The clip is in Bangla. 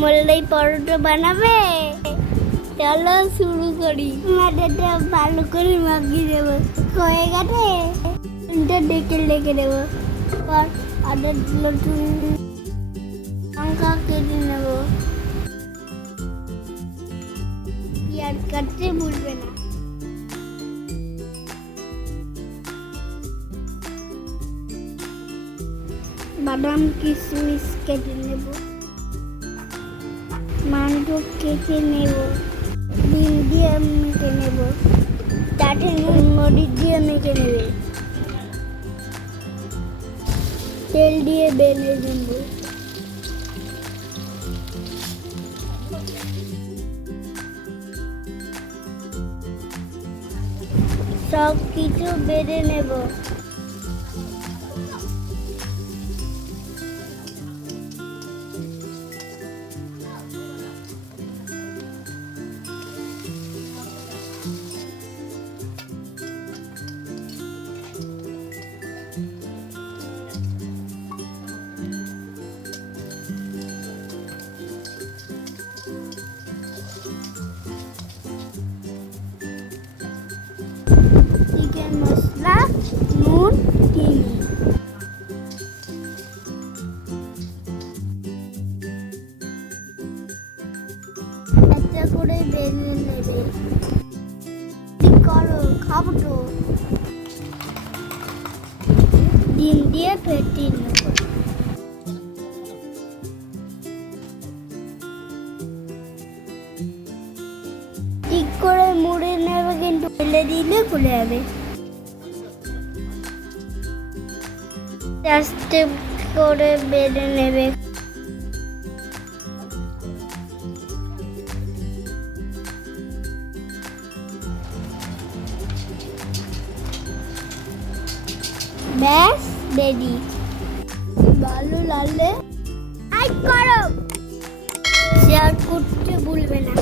মোল্লাই পরোটা বানাবে? চলো শুরু করি। মাথাটা ভালো করে মাখিয়ে দেবো। হয়ে গেছে, এটা ডেকে দেবো। পর আদা রসুন লঙ্কা কেটে নেবো। পেঁয়াজ কাটতে ভুলবে না। বাদাম কিশমিশ কেটে নেব। মাংস কেটে নেব। ডিম দিয়ে মেখে নেব। তাতে নুন মরিচ দিয়ে মেখে নেবে। তেল দিয়ে বেলে নেব। সব কিছু বেড়ে নেব। চিকেন মশলা, নুন, চিনি। একটা করে বেলে নেবে। ঠিক করো, খাবো তো। ডিম দিয়ে ফেটিয়ে নেব। ঠিক করে মুড়ে নেবে, কিন্তু ফেলে দিলে খুলে যাবে। আস্তে করে বেলে নেবে। ব্যাস রেডি। ভালো লাগলে লাইক করো, শেয়ার করতে ভুলবে না।